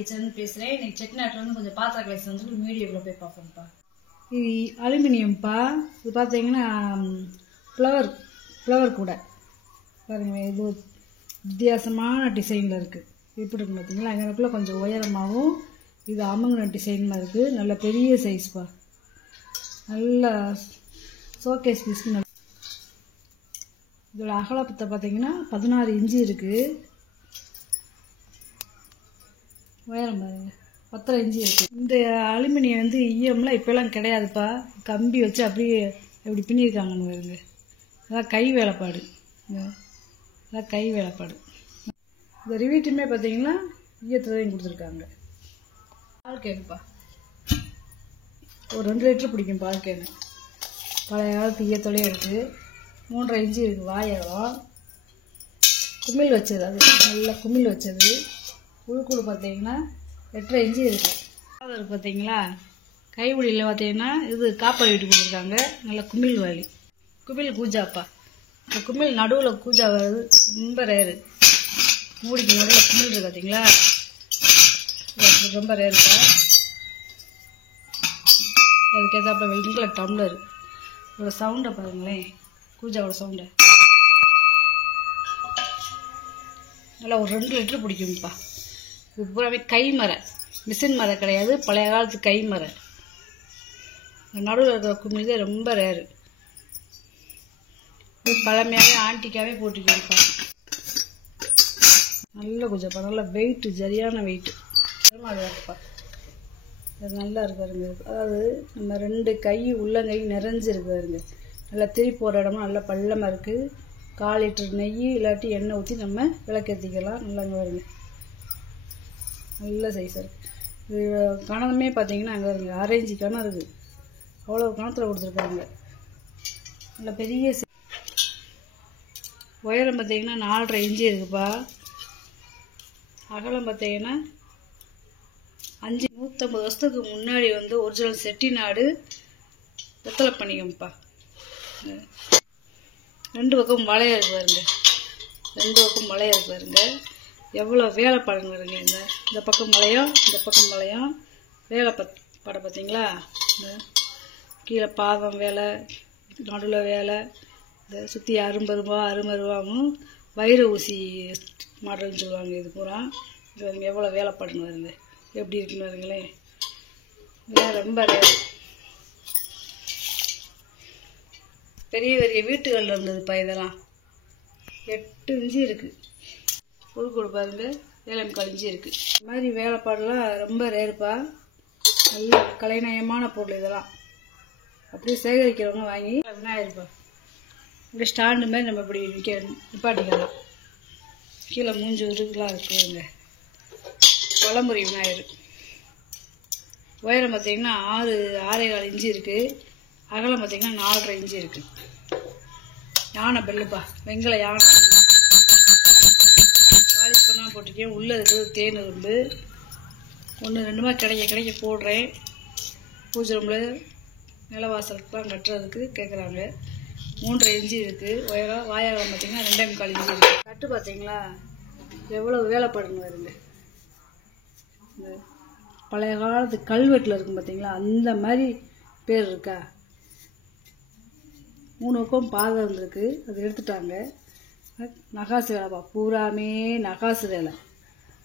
Kitchen பேசுகிறேன். இன்னைக்கு செட்டிநாட்டில் வந்து கொஞ்சம் பாத்திர கலெக்ஷன் வந்து மீடியாவில் போய் பார்ப்போம்ப்பா. இது அலுமினியம்ப்பா. இது பார்த்தீங்கன்னா ஃப்ளவர் கூட பாருங்க. இது வித்தியாசமான டிசைனில் இருக்குது. எப்படி இருக்குன்னு பார்த்தீங்களா? எங்களுக்குள்ளே கொஞ்சம் உயரமாகவும் இது அமுங்கின டிசைனில் இருக்குது. நல்ல பெரிய சைஸ்ப்பா. நல்ல ஷோகேஸ் பீஸ்க்கு. இதோட அகலப்பத்தை பார்த்தீங்கன்னா 16 இன்ச்சு இருக்குது. உயரம் பாருங்க 10 இன்ச்சு இருக்குது. இந்த அலுமினியம் வந்து ஈயம்லாம் இப்போலாம் கிடையாதுப்பா. கம்பி வச்சு அப்படியே எப்படி பின்னியிருக்காங்கன்னு பாருங்க. அதான் கை வேலைப்பாடு. அதான் கை வேலைப்பாடு. இந்த ரிவீட்டுமே பார்த்தீங்கன்னா ஈயத்துலையும் கொடுத்துருக்காங்க. பால் கேனுப்பா. ஒரு 2 லிட்டர் பிடிக்கும் பால் கேனு. பழைய காலத்து ஈயத்தோலையே இருக்குது. 3.5 இன்ச்சு இருக்குது வாயகம். குமிழ் வச்சது, அது நல்லா குமிழ் வச்சது. உள்கூடு பார்த்தீங்கன்னா 8.5 இன்ச்சு இருக்குது. இருக்குது பார்த்தீங்களா? கைவிடியில் பார்த்தீங்கன்னா இது காப்பர் வீட்டு கொடுத்துருக்காங்க. நல்லா குமிழ் வாலி. குமிழ் கூஜாப்பா. இந்த குமிழ் நடுவில் கூஜா வருது, ரொம்ப ரேரு. மூடிக்கு நடுவில் குமிழ் இருக்குது பார்த்தீங்களா? ரொம்ப ரேருப்பா. அதுக்கேற்றாப்ப வெங்கில டம்ளர். இதோட சவுண்டை பாருங்களேன், கூஜாவோட சவுண்டை. நல்லா ஒரு 2 லிட்டர் பிடிக்கும்ப்பா. இது பூராவே கை மர, மிஷின் மர கிடையாது. பழைய காலத்து கை மர. நடுவில் இருக்கிற குமிழ்தே ரொம்ப ரேரு. பழமையாகவே ஆன்டிக்காகவே போட்டுக்கிப்பா. நல்ல கொஞ்சம்ப்பா. நல்ல வெயிட்டு, சரியான வெயிட்டு. இருக்குப்பா. அது நல்லா இருக்காருங்க. அதாவது நம்ம 2 கை உள்ளங்கை நிறைஞ்சிருக்கு பாருங்க. நல்லா திருப்பி போகிற இடமா நல்லா பள்ளமாக இருக்குது. 1/4 லிட்டர் நெய் இல்லாட்டி எண்ணெய் ஊற்றி நம்ம விளக்கேற்றிக்கலாம். நல்லாங்க வருங்க. நல்ல சைஸாக இருக்குது. இது கணமே பார்த்தீங்கன்னா அங்கே வருங்க. 6 இன்ச்சு கணம் இருக்குது. அவ்வளோ கணத்தில் கொடுத்துருக்காங்க. நல்ல பெரிய உயரம் பார்த்தீங்கன்னா 4.5 இன்ச்சு இருக்குப்பா. அகலம் பார்த்தீங்கன்னா 150 வருஷத்துக்கு முன்னாடி வந்து ஒரிஜினல் செட்டிநாடு வெத்தலை பண்ணிக்கோப்பா. 2 பக்கம் வளைய இருக்கு பாருங்க. 2 பக்கம் வளைய இருக்கு பாருங்க. எவ்வளோ வேலைப்பாடுங்க வருங்க. இந்த பக்கம் வளையம், இந்த பக்கம் வளையம். வேலைப்பாடை பார்த்தீங்களா? இந்த கீழே பாதம் வேலை, நடுவில் வேலை. இந்த சுற்றி அரும்பருவாவும் வைர ஊசி மாடல்னு சொல்லுவாங்க. இது பூரா இது வருங்க. எவ்வளோ வேலைப்பாடுன்னு வருங்க. எப்படி இருக்குன்னு வருங்களேன். ரொம்ப பெரிய பெரிய வீட்டுகளில் இருந்ததுப்பா. இதெல்லாம் 8 இன்ச்சு இருக்குது. உள்கூடு பாருங்க 7.25 இன்ச்சு இருக்குது. இந்த மாதிரி வேலைப்பாடெல்லாம் ரொம்ப ரேருப்பா. நல்ல கலைநயமான பொருள் இதெல்லாம். அப்படியே சேகரிக்கிறவங்க வாங்கி விநாயகர்ப்பா. இப்படி ஸ்டாண்டு மாதிரி நம்ம இப்படி நிப்பாட்டிக்கலாம். கீழே மூஞ்சூருலாம் இருக்குதுங்க. வலமுறை விநாயகர். உயரம் பார்த்தீங்கன்னா 6.25 இன்ச்சு இருக்குது. அகலம் பார்த்தீங்கன்னா 4.5 இன்ச்சு இருக்குது. யானை பெல்லுப்பா. வெங்கல யானை பாலிஷ் பண்ணால் போட்டிருக்கேன். உள்ளே இருக்கிறது தேன் இருந்து 1 2 கிடைக்க போடுறேன். பூஜை ரூமில் நிலவாசலுக்குலாம் கட்டுறதுக்கு கேட்குறாங்க. 3.5 இன்ச்சு இருக்குது உயரம். வாயகம் பார்த்தீங்கன்னா 2.25 இன்ச்சு இருக்குது. கட்டு பார்த்தீங்களா எவ்வளோ வேலைப்பாடுன்னு வருங்க. இந்த பழைய காலத்து கல்வெட்டில் இருக்கும் பார்த்தீங்களா? அந்த மாதிரி பேர் இருக்கா? 3 பக்கம் பாதம் இருந்திருக்கு. அது எடுத்துட்டாங்க. நகாசு வேலைப்பா. பூராமே நகாசு வேலை.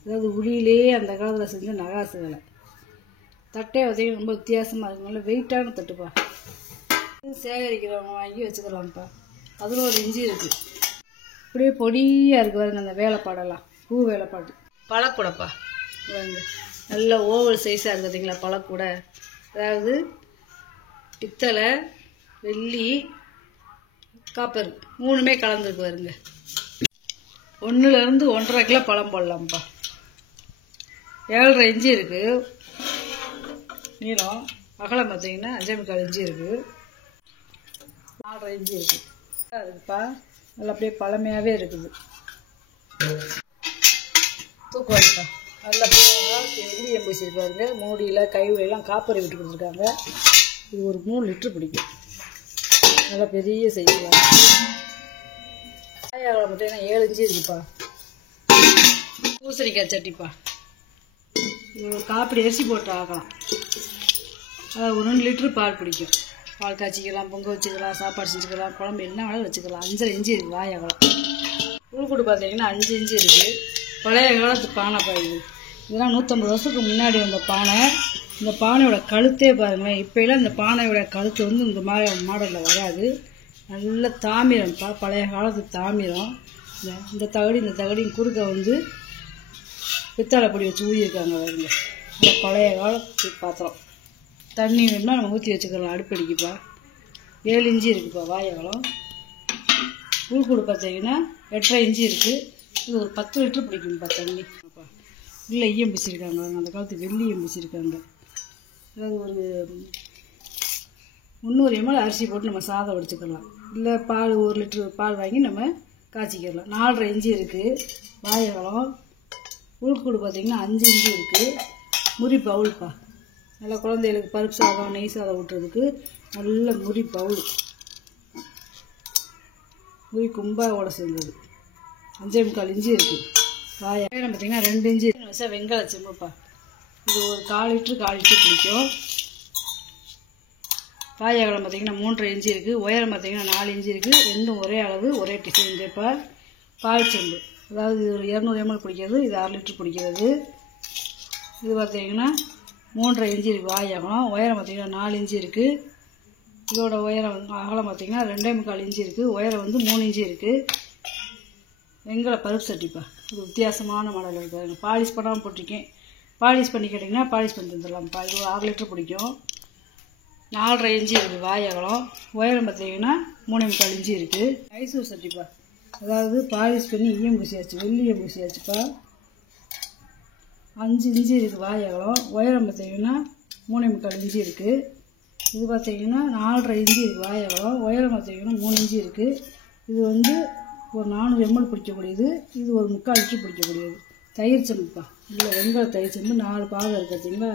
அதாவது உளியிலே அந்த காலத்தில் செஞ்ச நகாசு வேலை. தட்டே பார்த்தீங்கன்னா ரொம்ப வித்தியாசமாக இருக்கும். நல்ல வெயிட்டான தட்டுப்பா. சேகரிக்கிறவங்க வாங்கி வச்சுக்கலாம்ப்பா. 11 இன்ச்சு இருக்குது. இப்படியே பொடியாக இருக்குது பாருங்க. அந்த வேலைப்பாடெல்லாம் பூ வேலைப்பாடு. பழக்கூடப்பா. நல்ல ஓவல் சைஸாக இருக்குது பார்த்தீங்களா? பழக்கூட. அதாவது பித்தளை, வெள்ளி, காப்பர் 3மே கலந்துருக்கு பாருங்க. 1லேருந்து 1.5 கிலோ பழம் போடலாம்ப்பா. 7.5 இன்ச்சு இருக்குது நீளம். அகலம் பார்த்தீங்கன்னா 5.25 இன்ச்சு இருக்குது. 4.5 இன்ச்சு இருக்குது. அதுப்பா நல்லா அப்படியே பழமையாகவே இருக்குது. தூக்குவாங்கப்பா. நல்லா வெளியே பூசிருக்காருங்க. மூடியில் கைவிலாம் காப்பரை விட்டு கொடுத்துருக்காங்க. இது ஒரு 3 லிட்டர் பிடிக்கும். நல்லா பெரிய சைஸ். காயாவில் பார்த்தீங்கன்னா 7 இன்ச்சு இருக்குப்பா. பூசணிக்காய் சட்டிப்பா. ஒரு காப்பிடி அரிசி போட்டு ஆக்கலாம். அதாவது 1 லிட்டரு பால் பிடிக்கும். பால் காய்ச்சிக்கலாம், பொங்க வச்சுக்கலாம், சாப்பாடு செஞ்சுக்கலாம், குழம்பு என்ன வேணாலும் வச்சுக்கலாம். 5.5 இன்ச்சு இருக்குது வாய் அகலம். உள்கூடு பார்த்தீங்கன்னா 5 இன்ச்சு இருக்குது. பழைய காலத்து பானை பாருங்க. இதெல்லாம் 150 வருஷத்துக்கு முன்னாடி வந்த பானை. இந்த பானையோட கழுத்தே பாருங்களேன். இப்போலாம் இந்த பானையோட கழுத்து வந்து இந்த மாதிரி மாடலில் வராது. நல்ல தாமிரம்ப்பா, பழைய காலத்து தாமிரம். இந்த தகடின் குறுக்க வந்து பித்தளை பொடி வச்சு ஊதியிருக்காங்க பாருங்க. இந்த பழைய காலத்து பாத்திரம். தண்ணி வேணும்னா நம்ம ஊற்றி வச்சுக்கலாம் அடுப்படிக்குப்பா. 7 இன்ச்சு இருக்குப்பா வாய் அகலம். உள்கூடு பார்த்தீங்கன்னா 8.5 இன்ச்சு இருக்குது. இது ஒரு 10 லிட்டரு பிடிக்கும்ப்பா தண்ணி. இல்லை ஈயம் பிடிச்சிருக்காங்க, அந்த காலத்து வெள்ளியம் பிடிச்சிருக்காங்க. அதாவது ஒரு 300 ml அரிசி போட்டு நம்ம சாதம் வடிச்சுக்கலாம். இல்லை பால் 1 லிட்டரு பால் வாங்கி நம்ம காய்ச்சிக்கலாம். 4.5 இன்ச்சு இருக்குது வாய் அகலம். உள்கூடு பார்த்திங்கன்னா 5 இன்ச்சு இருக்குது. முறி பவுல்ப்பா. நல்லா குழந்தைகளுக்கு பருப்பு சாதம், நெய் சாதம் ஊட்டுறதுக்கு நல்ல முறி பவுல். முறி கும்பாவோட சேர்ந்தது. 5.25 இன்ச்சு இருக்குது. வாய் அகலம் பார்த்திங்கன்னா 2 இன்ச்சு வச்சா வெங்காய செம்புப்பா. இது ஒரு 1/4 லிட்டரு பிடிக்கும். வாய் அகலம் பார்த்திங்கன்னா 3.5 இன்ச்சு இருக்குது. உயரம் பார்த்திங்கன்னா 4 இன்ச்சு இருக்குது. ரெண்டும் ஒரே அளவு, ஒரே டிசைன் டேப்பா. பால் செம்பு, அதாவது இது ஒரு 200 ml பிடிக்கிறது, இது 1/2 லிட்டரு பிடிக்கிறது. இது பார்த்திங்கன்னா 3.5 இன்ச்சு இருக்குது வாய் அகலம். உயரம் பார்த்திங்கன்னா 4 இன்ச்சு இருக்குது. இதோட உயரம் அகலம் பார்த்திங்கன்னா 2.25 இன்ச்சு இருக்குது. உயரம் வந்து 3 இன்ச்சு இருக்குது. வெங்கல பருப்பு சட்டிப்பா. இது வித்தியாசமான மாடல் இருக்குது. பாலிஷ் பண்ணாமல் போட்டிருக்கேன். பாலிஷ் பண்ணி கேட்டிங்கன்னா பாலிஷ் பண்ணி தந்துடலாம்ப்பா. இது ஒரு 6 லிட்டரு பிடிக்கும். 4.5 இன்ச்சு இருக்குது வாய் அகலம். உயரம் பார்த்திங்கன்னா 3.25 இன்ச்சு இருக்குது. மைசூர் சட்டிப்பா. அதாவது பாலிஷ் பண்ணி ஈயம் பூசியாச்சு, வெள்ளியம் பூசியாச்சுப்பா. 5 இன்ச்சு இருக்குது வாய் அகலம். உயரம் பார்த்திங்கன்னா 3.25 இன்ச்சு இருக்குது. இது பார்த்திங்கன்னா 4.5 இன்ச்சு இருக்குது வாய் அகலம். உயரம் பார்த்திங்கன்னா 3 இன்ச்சு இருக்குது. இது வந்து ஒரு 400 ml பிடிக்கக்கூடியது. இது ஒரு 3/4 லிட்டரு பிடிக்கக்கூடியது. தயிர் செம்புப்பா. இல்லை வெங்காய தயிர் செம்பு 4 பாகம் இருக்குது பார்த்தீங்களா.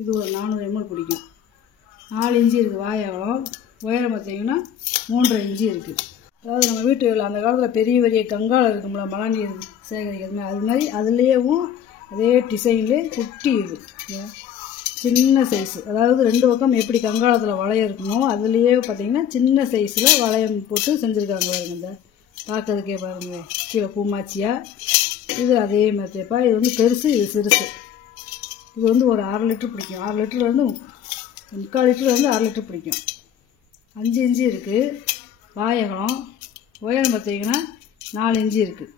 இது ஒரு 400 ml பிடிக்கும். 4 இன்ச்சு இருக்குது வாய் அகலம். உயரம் பார்த்திங்கன்னா 3.5 இன்ச்சு இருக்குது. அதாவது நம்ம வீட்டுகளில் அந்த காலத்தில் பெரிய பெரிய கங்காளம் இருக்கும்ல, மழை நீர் சேகரிக்கிறது, அது மாதிரி அதுலேயும் அதே டிசைன்லேயே குட்டி இது சின்ன சைஸு. அதாவது 2 பக்கம் எப்படி கங்காளத்தில் வளையம் இருக்குமோ அதுலேயே பார்த்திங்கன்னா சின்ன சைஸில் வளையம் போட்டு செஞ்சுருக்காங்க பாருங்க. இந்த பார்க்கறதுக்கே பாருங்கள் கீழே பூமாச்சியாக. இது அதே மாதிரிப்பா. இது வந்து பெருசு, இது சிறுசு. இது வந்து ஒரு 6 லிட்டரு பிடிக்கும். 6 லிட்டருலேருந்து 3/4 லிட்டருலேருந்து 6 லிட்டரு பிடிக்கும். 5 இன்ச்சு இருக்குது வாய் அகலம். உயரம் பார்த்திங்கன்னா 4 இன்ச்சு இருக்குது.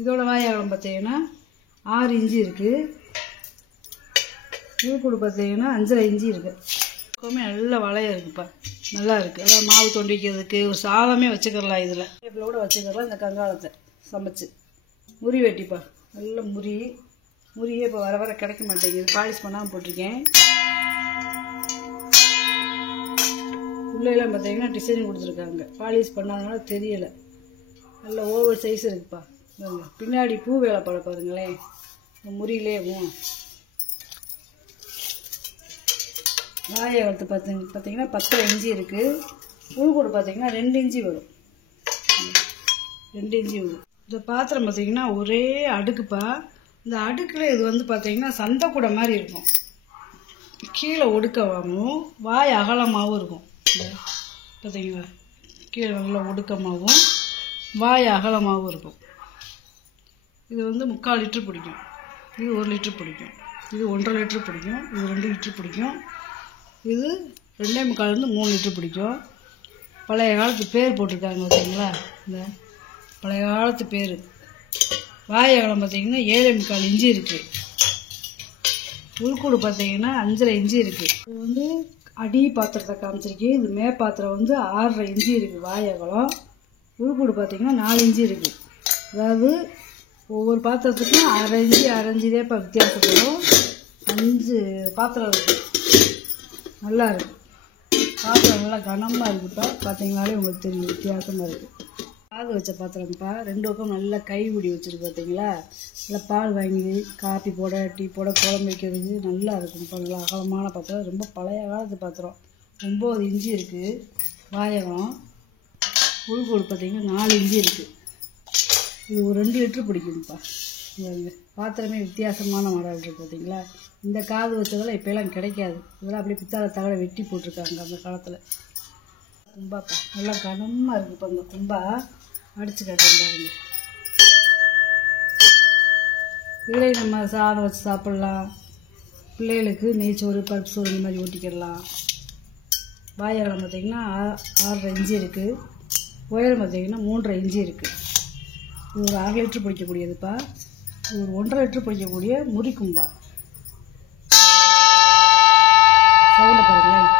இதோட வாய் அகலம் பார்த்திங்கன்னா 6 இன்ச்சு இருக்குது. உள்கூடு பார்த்திங்கன்னா 5.5 இன்ச்சு இருக்குது. எப்பவுமே நல்ல வளையம் இருக்குப்பா, நல்லா இருக்குது. அதாவது மாவு தொண்டி வைக்கிறதுக்கு ஒரு சாதமே வச்சுக்கலாம். இதில் டேபிளோட வச்சுக்கலாம். இந்த கங்காளத்தை சமைச்சு முறி வெட்டிப்பா. நல்ல முறியே இப்போ வர கிடைக்க மாட்டேங்குது. பாலிஷ் பண்ணாமல் போட்டிருக்கேன். உள்ளெல்லாம் பார்த்தீங்கன்னா டிசைன் கொடுத்துருக்காங்க. பாலிஷ் பண்ணாதனால தெரியலை. நல்ல ஓவர் சைஸ் இருக்குப்பா. பின்னாடி பூ வேலை பட பாருங்களேன். முறியிலேயும் வாய் அகலத்து பார்த்தீங்கன்னா 10.5 இன்ச்சு இருக்குது. உள்கூடு பார்த்தீங்கன்னா 2 இன்ச்சு வரும். 2 இன்ச்சு வரும். இந்த பாத்திரம் பார்த்தீங்கன்னா ஒரே அடுக்குப்பா. இந்த அடுக்கில் இது வந்து பார்த்தீங்கன்னா சந்தைக்கூடை மாதிரி இருக்கும். கீழே ஒடுக்கமாகவும் வாய் அகலமாகவும் இருக்கும். பார்த்தீங்களா, கீழே நல்லா ஒடுக்கமாகவும் வாய் அகலமாகவும் இருக்கும். இது வந்து 3/4 லிட்டரு பிடிக்கும். இது 1 லிட்டரு பிடிக்கும். இது 1.5 லிட்டரு பிடிக்கும். இது 2 லிட்டரு பிடிக்கும். இது 2.25 3 லிட்டரு பிடிக்கும். பழைய காலத்து பேர் போட்டிருக்காங்க பார்த்தீங்களா. இந்த பழைய காலத்து பேர். வாய் அகலம் பார்த்தீங்கன்னா 7.25 இன்ச்சு இருக்குது. உள்கூடு பார்த்தீங்கன்னா 5.5 இன்ச்சு இருக்குது. இது வந்து அடி பாத்திரத்தை காமிச்சிருக்கேன். இது மே பாத்திரம் வந்து 6.5 இன்ச்சு இருக்குது வாய் அகலம். உள்கூடு பார்த்தீங்கன்னா 4 இன்ச்சு இருக்குது. அதாவது ஒவ்வொரு பாத்திரத்துக்கும் 1/2 இன்ச்சு 1/2 இன்ச்சு இப்போ வித்தியாசப்படும். 5 பாத்திரம் இருக்குது. நல்லா இருக்குது. பாத்திரம் நல்லா கனமாக இருக்குப்பா. பார்த்தீங்கனாலே உங்களுக்கு தெரியும் வித்தியாசமாக இருக்குது. பால் வச்ச பாத்திரம்ப்பா. 2 பக்கம் நல்லா கைப்பிடி வச்சுருக்கு பார்த்தீங்களா. நல்லா பால் வாங்கி காப்பி போட, டீ போட, குழம்பு வைக்கிறதுக்கு நல்லா இருக்கும்ப்பா. நல்லா அகலமான பாத்திரம். ரொம்ப பழைய காலத்து பாத்திரம். 9 இன்ச்சு இருக்குது வாயகம். உள்கூடு பார்த்தீங்கன்னா 4 இன்ச்சு இருக்குது. இது ஒரு 2 லிட்டரு பிடிக்கும்ப்பா. பாத்திரமே வித்தியாசமான மாடல் இருக்குது பார்த்தீங்களா. இந்த காது வச்சதெல்லாம் இப்போலாம் கிடைக்காது. இதெல்லாம் அப்படியே பித்தாளை தகடை வெட்டி போட்டிருக்காங்க அந்த காலத்தில். கும்பாப்பா நல்லா கனமாக இருக்குது. இப்போ இந்த கும்பா அடிச்சு காட்டுறாங்க. இதிலே நம்ம சாதம் வச்சு சாப்பிட்லாம். பிள்ளைகளுக்கு நெய்ச்சோறு பருப்பு சோறு இந்த மாதிரி ஊட்டிக்கிடலாம். வாய் அகலம் பார்த்திங்கன்னா 6.5 இன்ச்சு இருக்குது. உயரம் பார்த்திங்கன்னா 3.5 இன்ச்சு இருக்குது. இது ஒரு 1/2 லிட்டர் பிடிக்கக்கூடியதுப்பா. இது ஒரு 1.5 லிட்டர் பிடிக்கக்கூடிய முறி கும்பா. சவுண்டை பாருங்களேன்.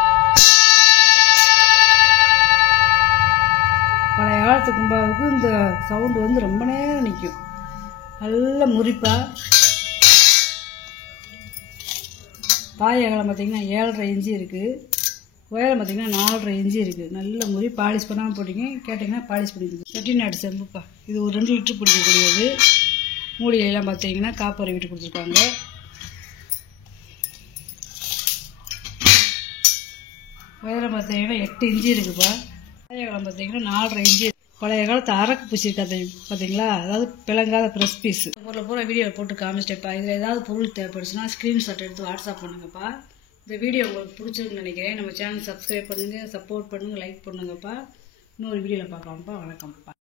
பழைய காலத்து கும்பாவுக்கு இந்த சவுண்டு வந்து ரொம்ப நேரம் நிற்கும். நல்ல முறிப்பா. பாய் அகலம் பார்த்திங்கன்னா 7.5 இன்ச்சு இருக்குது. உயரம் பார்த்திங்கன்னா 4.5 இன்ச்சு இருக்குது. நல்ல முறி. பாலிஷ் பண்ணாமல் போட்டிங்க கேட்டிங்கன்னா பாலிஷ் பண்ணிடுது. செட்டிநாடு செம்புப்பா. இது ஒரு 2 லிட்டர் பிடிக்கக்கூடியது. மூலிகையெல்லாம் பார்த்தீங்கன்னா காப்பரை விட்டு கொடுத்துருக்காங்க. உயரம் பார்த்தீங்கன்னா 8 இன்ச்சு இருக்குப்பா. பழைய காலம் பார்த்தீங்கன்னா 4.5 இன்ச்சு. பழைய காலத்து அரக்கு பூச்சி இருக்காது பார்த்தீங்களா, அதாவது பிளங்காத ப்ரெஸ் பீஸு. பொருளை பூரா வீடியோவில் போட்டு காமிச்சிட்டேப்பா. இதில் ஏதாவது பொருள் தேவைப்படுச்சுன்னா ஸ்க்ரீன்ஷாட் எடுத்து வாட்ஸ்அப் பண்ணுங்கப்பா. இந்த வீடியோ உங்களுக்கு பிடிச்சிருக்குன்னு நினைக்கிறேன். நம்ம சேனல் சப்ஸ்கிரைப் பண்ணுங்கள், சப்போர்ட் பண்ணுங்கள், லைக் பண்ணுங்கப்பா. இன்னொரு வீடியோவில் பார்க்கலாம்ப்பா. வணக்கம்ப்பா.